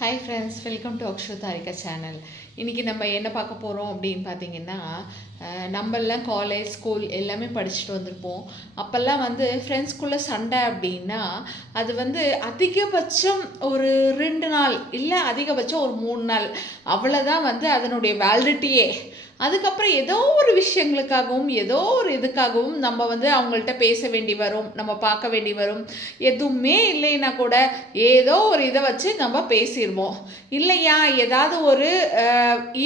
Hi friends, welcome to Akshutharika channel. இன்றைக்கி நம்ம என்ன பார்க்க போகிறோம் அப்படின்னு பார்த்தீங்கன்னா, நம்மெல்லாம் காலேஜ் ஸ்கூல் எல்லாமே படிச்சுட்டு வந்திருப்போம். அப்போல்லாம் ஃப்ரெண்ட்ஸ்குள்ளே சண்டை அப்படின்னா அது அதிகபட்சம் ஒரு 2 நாள் இல்லை அதிகபட்சம் ஒரு 3 நாள், அவ்வளோதான் அதனுடைய வேலிடிட்டியே. அதுக்கப்புறம் ஏதோ ஒரு விஷயங்களுக்காகவும் ஏதோ ஒரு இதுக்காகவும் நம்ம அவங்கள்ட்ட பேச வேண்டி வரும், நம்ம பார்க்க வேண்டி வரும். எதுவுமே இல்லைன்னா கூட ஏதோ ஒரு இதை வச்சு நம்ம பேசிடுவோம் இல்லையா. ஏதாவது ஒரு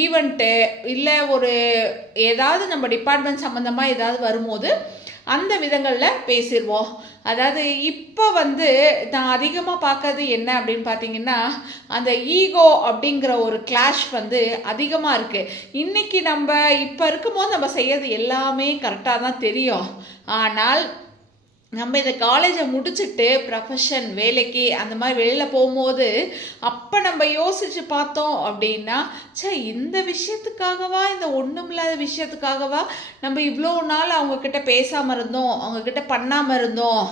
ஈவெண்ட்டு இல்லை ஒரு ஏதாவது நம்ம டிபார்ட்மெண்ட் சம்மந்தமாக ஏதாவது வரும்போது அந்த விதங்களில் பேசிடுவோம். அதாவது இப்போ நான் அதிகமாக பார்க்கறது என்ன அப்படின்னு பார்த்தீங்கன்னா, அந்த ஈகோ அப்படிங்கிற ஒரு கிளாஷ் அதிகமாக இருக்குது. இன்றைக்கி நம்ம இப்போ இருக்கும்போது நம்ம செய்யறது எல்லாமே கரெக்டாக தான் தெரியும். ஆனால் நம்ம இந்த காலேஜை முடிச்சுட்டு ப்ரொஃபஷன் வேலைக்கு அந்த மாதிரி வெளியில் போகும்போது அப்போ நம்ம யோசித்து பார்த்தோம் அப்படின்னா, இந்த விஷயத்துக்காகவா, இந்த ஒன்றுமில்லாத விஷயத்துக்காகவா நம்ம இவ்வளோ நாள் அவங்கக்கிட்ட பேசாமல் இருந்தோம், அவங்கக்கிட்ட பண்ணாமல் இருந்தோம்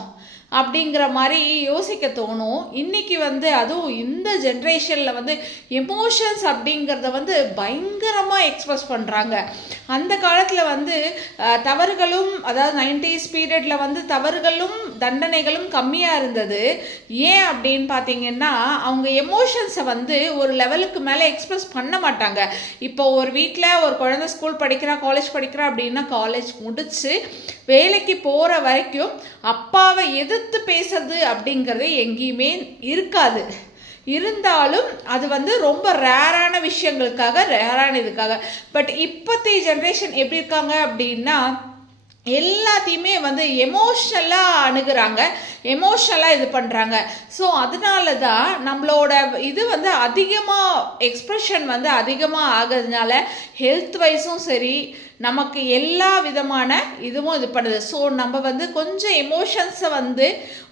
அப்படிங்கிற மாதிரி யோசிக்க தோணும். இன்றைக்கி அதுவும் இந்த ஜென்ரேஷனில் எமோஷன்ஸ் அப்படிங்கிறத பயங்கரமாக எக்ஸ்பிரஸ் பண்ணுறாங்க. அந்த காலத்தில் தவறுகளும், அதாவது 90s பீரியடில் தவறுகளும் தண்டனைகளும் கம்மியாக இருந்தது. ஏன் அப்படின்னு பார்த்தீங்கன்னா, அவங்க எமோஷன்ஸை ஒரு லெவலுக்கு மேலே எக்ஸ்பிரஸ் பண்ண மாட்டாங்க. இப்போ ஒரு வீட்டில் ஒரு குழந்தை ஸ்கூல் படிக்கிறா, காலேஜ் படிக்கிறா அப்படின்னா காலேஜ் முடித்து வேலைக்கு போகிற வரைக்கும் அப்பாவை எதிர்த்து பேசுறது அப்படிங்கிறது எங்கேயுமே இருக்காது. இருந்தாலும் அது ரொம்ப ரேரான விஷயங்களுக்காக, ரேரான இதுக்காக. பட் இப்போத்தைய ஜென்ரேஷன் எப்படி இருக்காங்க அப்படின்னா, எல்லாத்தையுமே எமோஷ்னலாக அணுகுறாங்க, எமோஷ்னலாக இது பண்ணுறாங்க. ஸோ அதனால தான் நம்மளோட இது அதிகமாக எக்ஸ்ப்ரெஷன் அதிகமாக ஆகிறதுனால ஹெல்த் வைஸும் சரி, நமக்கு எல்லா விதமான இதுவும் இது பண்ணுது. ஸோ நம்ம கொஞ்சம் எமோஷன்ஸை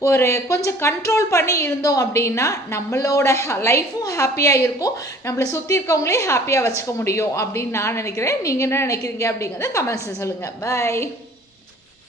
ஒரு கொஞ்சம் கண்ட்ரோல் பண்ணி இருந்தோம் அப்படின்னா நம்மளோட லைஃப்பும் ஹாப்பியாக இருக்கும், நம்மளை சுற்றி இருக்கவங்களையும் ஹாப்பியாக வச்சுக்க முடியும் அப்படின்னு நான் நினைக்கிறேன். நீங்கள் என்ன நினைக்கிறீங்க அப்படிங்கிறத கமெண்ட்ஸில் சொல்லுங்கள். பை.